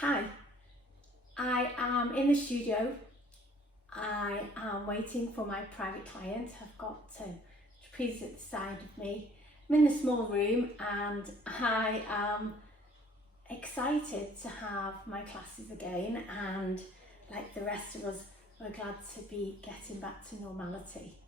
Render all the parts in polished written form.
Hi, I am in the studio. I am waiting for my private client. I've got trapezes at the side of me. I'm in the small room and I am excited to have my classes again, and like the rest of us, we're glad to be getting back to normality.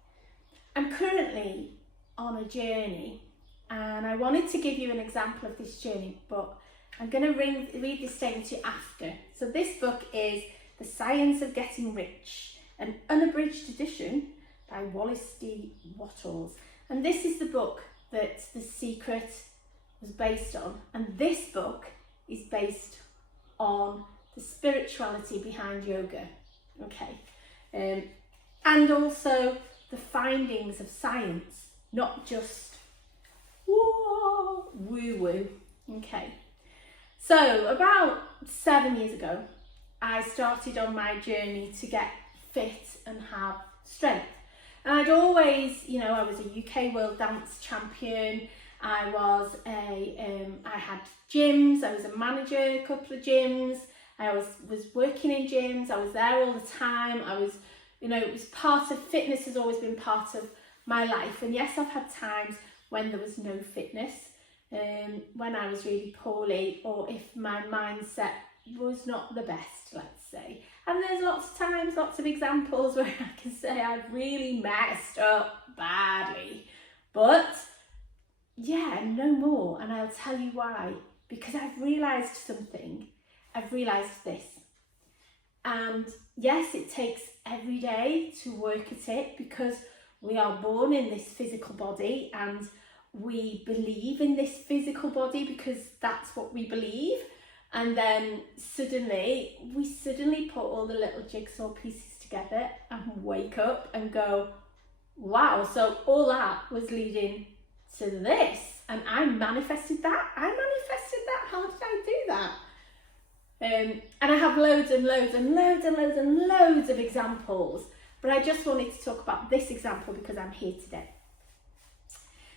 I'm currently on a journey and I wanted to give you an example of this journey, but I'm going to read this statement to you after. So this book is The Science of Getting Rich, an unabridged edition by Wallace D. Wattles. And this is the book that The Secret was based on. And this book is based on the spirituality behind yoga. Okay. And also the findings of science, not just woo-woo. Okay. So about 7 years ago, I started on my journey to get fit and have strength. And I'd always, I was a UK World Dance Champion. I had gyms. I was a manager in a couple of gyms. I was working in gyms. I was there all the time. I was, it was part of fitness, has always been part of my life. And yes, I've had times when there was no fitness. When I was really poorly, or if my mindset was not the best, let's say. And there's lots of times, lots of examples where I can say I've really messed up badly. But yeah, no more. And I'll tell you why. Because I've realised something. I've realised this. And yes, it takes every day to work at it, because we are born in this physical body and we believe in this physical body because that's what we believe. And then we suddenly put all the little jigsaw pieces together and wake up and go, wow, so all that was leading to this. And I manifested that. How did I do that? And I have loads of examples. But I just wanted to talk about this example because I'm here today.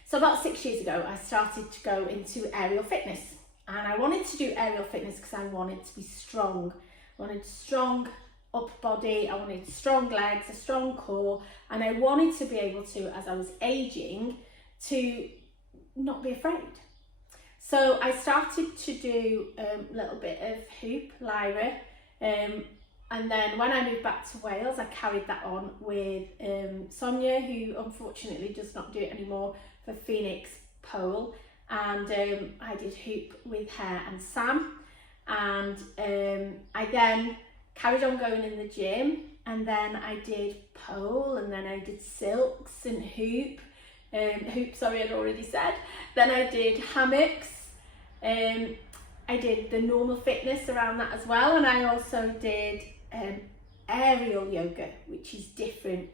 So about 6 years ago, I started to go into aerial fitness, and I wanted to do aerial fitness because I wanted to be strong. I wanted strong upper body, I wanted strong legs, a strong core, and I wanted to be able to, as I was aging, to not be afraid. So I started to do a little bit of hoop, lyra, and then when I moved back to Wales, I carried that on with Sonia, who unfortunately does not do it anymore, for Phoenix pole. And I did hoop with her and Sam. And I then carried on going in the gym, and then I did pole, and then I did silks and hoop. I'd already said. Then I did hammocks. I did the normal fitness around that as well, and I also did aerial yoga, which is different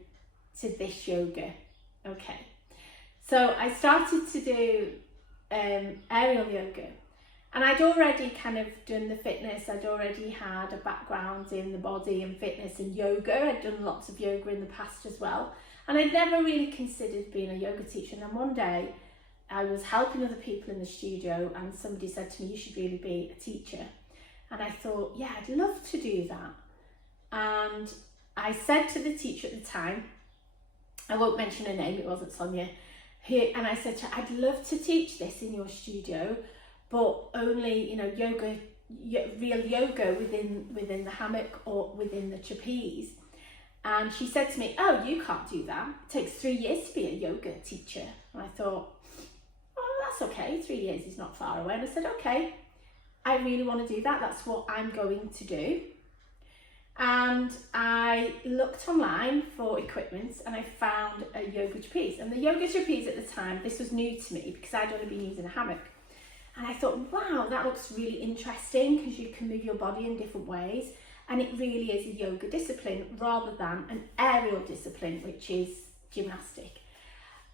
to this yoga. Okay, so I started to do aerial yoga, and I'd already kind of done the fitness. I'd already had a background in the body and fitness and yoga. I'd done lots of yoga in the past as well, and I'd never really considered being a yoga teacher. And then one day I was helping other people in the studio, and somebody said to me, you should really be a teacher. And I thought, yeah, I'd love to do that. And I said to the teacher at the time, I won't mention her name, it wasn't Sonia, and I said to her, I'd love to teach this in your studio, but only, yoga, real yoga within the hammock or within the trapeze. And she said to me, oh, you can't do that. It takes 3 years to be a yoga teacher. And I thought, oh, that's okay. 3 years is not far away. And I said, okay, I really want to do that. That's what I'm going to do. And I looked online for equipment, and I found a yoga trapeze. And the yoga trapeze at the time, this was new to me because I'd only been using a hammock. And I thought, wow, that looks really interesting because you can move your body in different ways. And it really is a yoga discipline rather than an aerial discipline, which is gymnastic.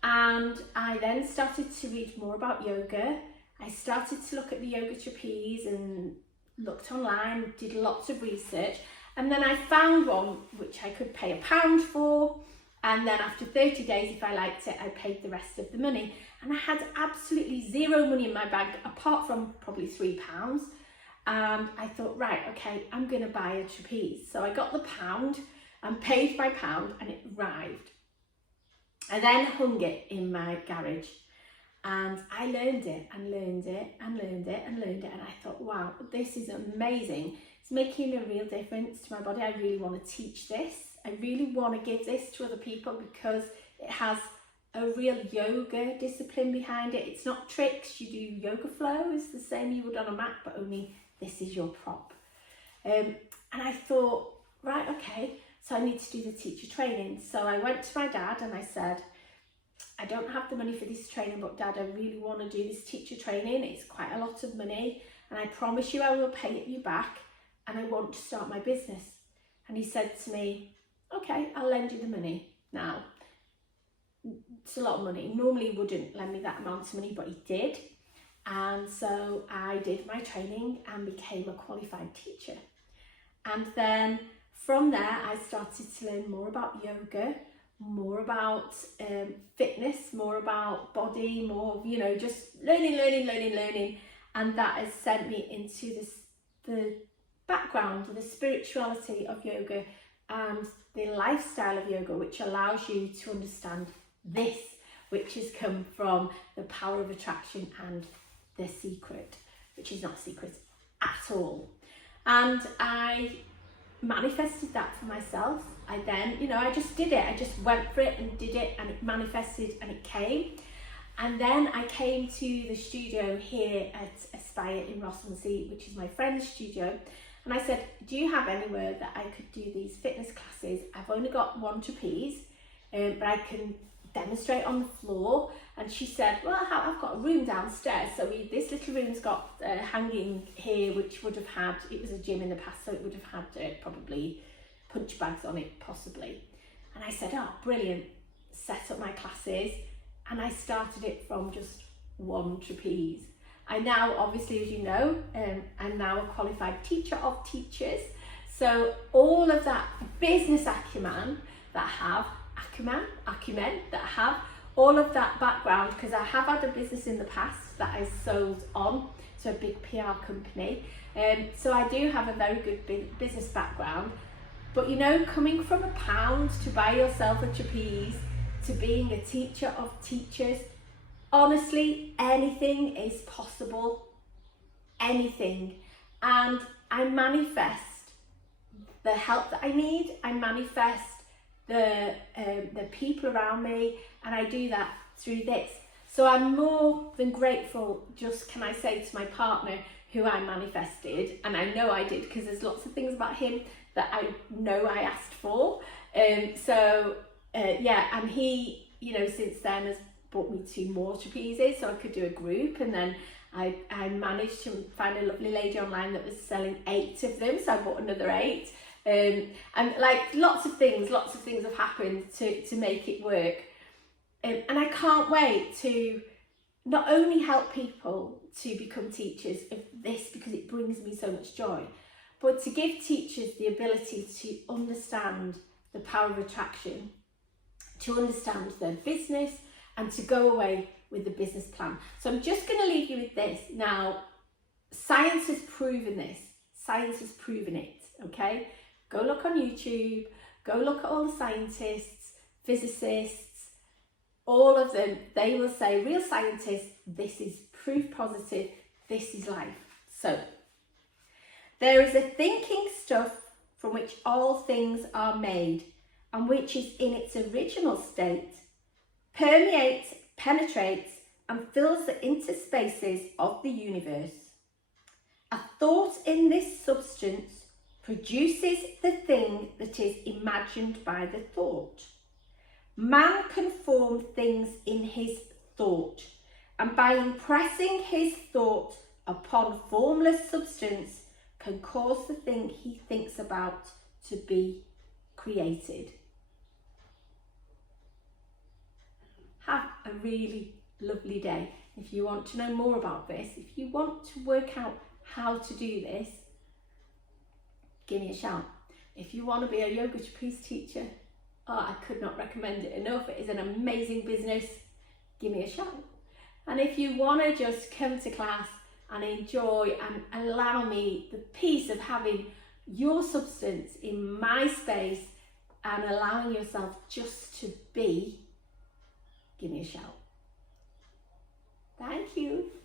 And I then started to read more about yoga. I started to look at the yoga trapeze and looked online, did lots of research. And then I found one which I could pay £1 for. And then after 30 days, if I liked it, I paid the rest of the money. And I had absolutely zero money in my bag, apart from probably £3. And I thought, right, okay, I'm going to buy a trapeze. So I got the pound and paid by pound, and it arrived. I then hung it in my garage, and I learned it and learned it and learned it and learned it. And I thought, wow, this is amazing. It's making a real difference to my body. I really want to teach this. I really want to give this to other people because it has a real yoga discipline behind it. It's not tricks. You do yoga flow. It's the same you would on a mat, but only this is your prop. And I thought, right, okay, so I need to do the teacher training. So I went to my dad and I said, I don't have the money for this training, but Dad, I really want to do this teacher training. It's quite a lot of money, and I promise you I will pay it you back, and I want to start my business. And he said to me, okay, I'll lend you the money. Now, it's a lot of money. Normally he wouldn't lend me that amount of money, but he did. And so I did my training and became a qualified teacher. And then from there, I started to learn more about yoga, more about fitness, more about body, more, you know, just learning. And that has sent me into the background, the spirituality of yoga and the lifestyle of yoga, which allows you to understand this, which has come from the power of attraction and the secret, which is not secret at all. And I manifested that for myself. I then, you know, I just did it. I just went for it and did it, and it manifested and it came. And then I came to the studio here at Aspire in Ross-on-Sea, which is my friend's studio. And I said, do you have anywhere that I could do these fitness classes? I've only got one trapeze, but I can demonstrate on the floor. And she said, well, I've got a room downstairs. So this little room's got hanging here, which would have had, it was a gym in the past, so it would have had probably punch bags on it, possibly. And I said, oh, brilliant. Set up my classes. And I started it from just one trapeze. I now, obviously, as you know, I'm now a qualified teacher of teachers. So all of that business acumen that I have, all of that background, because I have had a business in the past that I sold on to a big PR company. So I do have a very good business background. But you know, coming from a pound to buy yourself a trapeze, to being a teacher of teachers, honestly, anything is possible. Anything. And I manifest the help that I need. I manifest the people around me, and I do that through this. So I'm more than grateful, just can I say, to my partner who I manifested, and I know I did because there's lots of things about him that I know I asked for. Yeah, and he, you know, since then has brought me to more trapezes so I could do a group, and then I managed to find a lovely lady online that was selling 8 of them, so I bought another 8. And like lots of things have happened to make it work. And I can't wait to not only help people to become teachers of this, because it brings me so much joy, but to give teachers the ability to understand the power of attraction, to understand their business, and to go away with the business plan. So I'm just going to leave you with this. Now, science has proven this. Science has proven it, okay? Go look on YouTube, go look at all the scientists, physicists, all of them. They will say, real scientists, this is proof positive, this is life. So, there is a thinking stuff from which all things are made, and which is in its original state, permeates, penetrates, and fills the interspaces of the universe. A thought in this substance produces the thing that is imagined by the thought. Man can form things in his thought, and by impressing his thought upon formless substance can cause the thing he thinks about to be created. Have a really lovely day. If you want to know more about this, if you want to work out how to do this, give me a shout. If you want to be a yoga trapeze teacher, I could not recommend it enough. It is an amazing business. Give me a shout. And if you want to just come to class and enjoy and allow me the peace of having your substance in my space and allowing yourself just to be, give me a shout. Thank you.